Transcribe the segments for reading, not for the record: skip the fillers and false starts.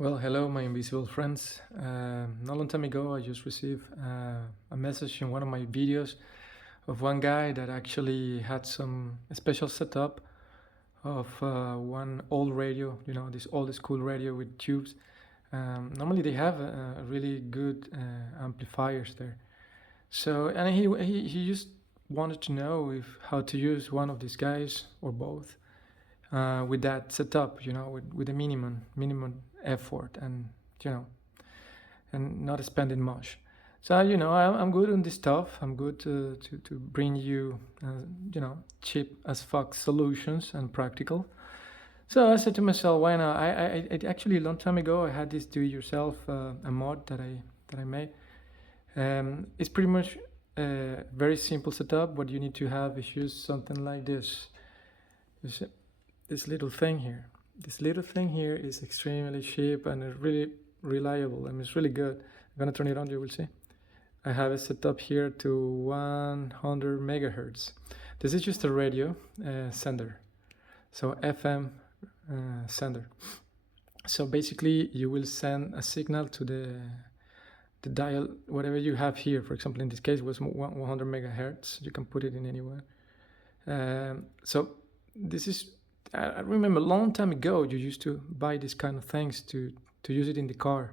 Well, hello, my invisible friends. Not a long time ago, I just received a message in one of my videos of one guy that actually had some special setup of one old radio, this old school radio with tubes. Normally, they have really good amplifiers there. So, and he just wanted to know if how to use one of these guys or both with that setup, with the minimum effort you know and not spending much. So I'm good on this stuff. I'm good to bring you cheap as fuck solutions and practical. So I said to myself, why not? I actually a long time ago I had this do-it-yourself a mod that I made. It's pretty much a very simple setup. What you need to have is just something like this. This little thing here. This little thing here is extremely cheap and it's really reliable. I mean, it's really good. I'm gonna turn it on, you will see. I have it set up here to 100 megahertz. This is just a radio sender, so FM sender. So basically, you will send a signal to the dial, whatever you have here. For example, in this case, it was 100 megahertz. You can put it in anywhere. So this is. I remember a long time ago you used to buy these kind of things to use it in the car.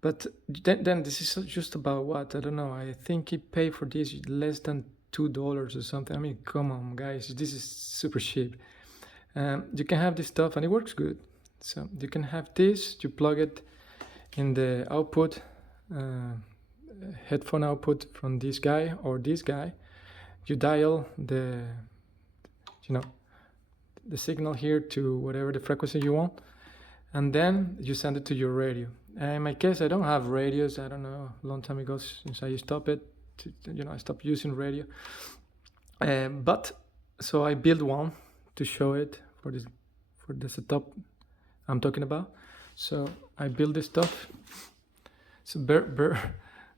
But then this is just about what? I don't know. I think he paid for this less than $2 or something. I mean, come on, guys. This is super cheap. You can have this stuff and it works good. So you can have this. You plug it in the output, headphone output from this guy or this guy. You dial the signal here to whatever the frequency you want, and then you send it to your radio. In my case, I don't have radios. I don't know, a long time ago since I stopped it. I stopped using radio. But so I built one to show it for the setup I'm talking about. So I built this stuff. So bear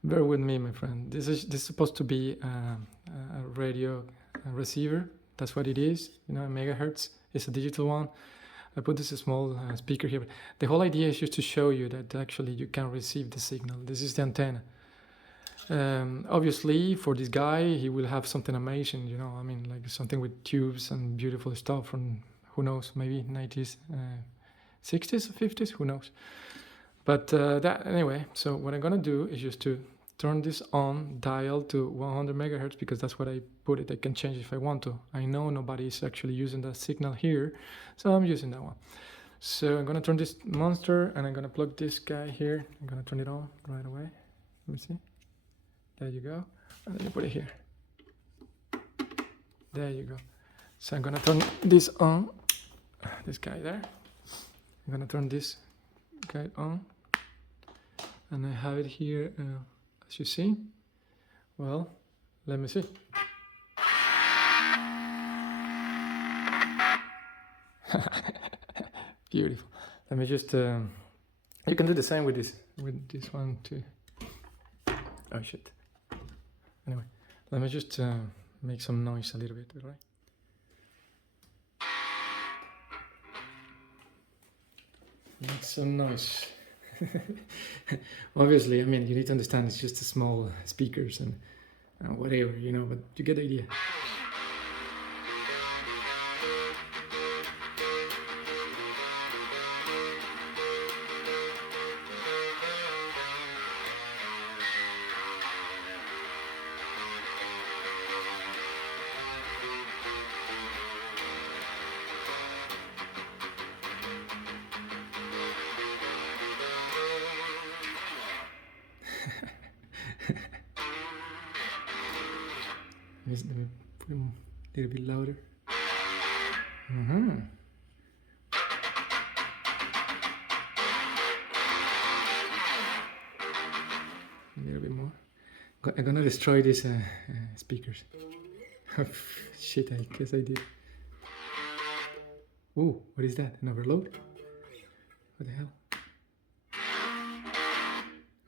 with me, my friend. This is supposed to be a radio receiver. That's what it is, megahertz. It's a digital one. I put this small speaker here. The whole idea is just to show you that actually you can receive the signal. This is the antenna. Obviously, for this guy, he will have something amazing, like something with tubes and beautiful stuff from, who knows, maybe 90s, 60s, 50s, who knows. But anyway, so what I'm gonna do is just to turn this on, dial to 100 megahertz, because that's what I put it. I can change if I want to. I know nobody is actually using that signal here, so I'm using that one. So I'm gonna turn this monster and I'm gonna plug this guy here. I'm gonna turn it on right away. Let me see. There you go. And then you put it here. There you go. So I'm gonna turn this on. This guy there. I'm gonna turn this guy on. And I have it here. As you see, well, let me see. Beautiful. Let me just, you can do the same with this one too. Oh shit. Anyway, let me just make some noise a little bit, right? Make some noise. Obviously, I mean, you need to understand it's just a small speakers and whatever, but you get the idea. Let me put them a little bit louder. A little bit more. I'm gonna destroy these speakers. Shit, I guess I did. Oh, what is that? An overload? What the hell?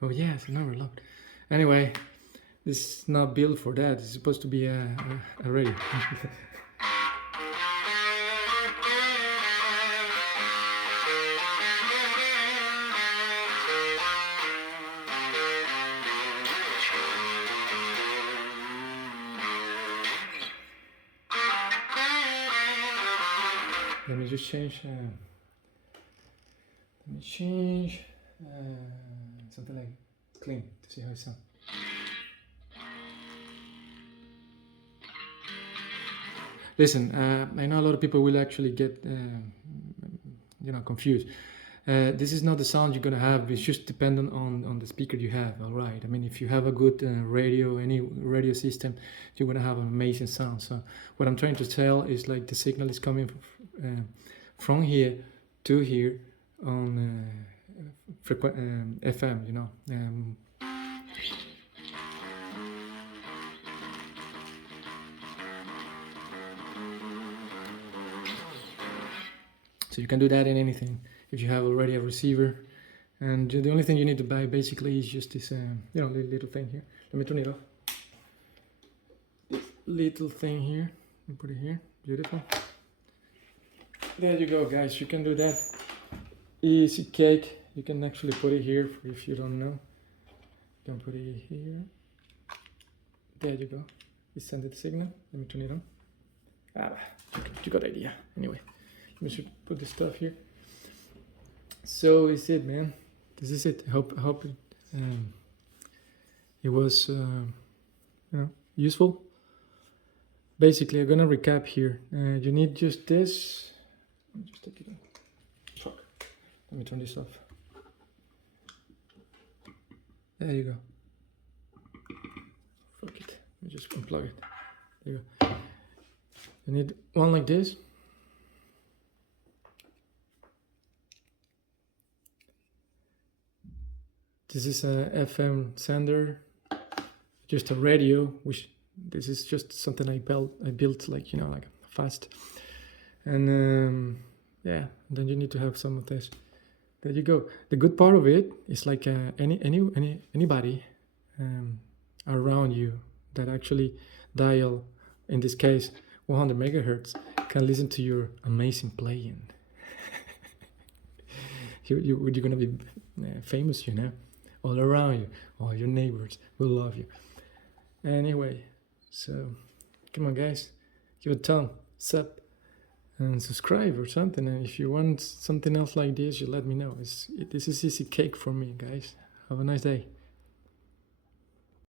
Oh yeah, it's an overload. Anyway, this is not built for that. It's supposed to be a radio. just change. Let me change something like clean to see how it sounds. Listen, I know a lot of people will actually get confused. This is not the sound you're gonna have. It's just dependent on the speaker you have. All right. I mean, if you have a good radio, any radio system, you're gonna have an amazing sound. So what I'm trying to tell is like the signal is coming from here to here on FM. You know. So you can do that in anything if you have already a receiver. And the only thing you need to buy basically is just this, little thing here. Let me turn it off. This little thing here. And put it here. Beautiful. There you go, guys. You can do that. Easy cake. You can actually put it here if you don't know. You can put it here. There you go. You send it the signal. Let me turn it on. You got the idea. Anyway. We should put the stuff here. So is it, man. This is it. I hope it was useful. Basically, I'm gonna recap here. You need just this. Let me just take it off. Fuck. Let me turn this off. There you go. Fuck it. Let me just unplug it. There you go. You need one like this. This is a FM sender, just a radio, which this is just something I built like, like fast. And then you need to have some of this. There you go. The good part of it is like anybody around you that actually dial, in this case, 100 megahertz, can listen to your amazing playing. You're gonna be famous, all around you, all your neighbors will love you. Anyway, so come on, guys, give a thumbs up and subscribe or something. And if you want something else like this, you let me know. This is easy cake for me, guys. Have a nice day.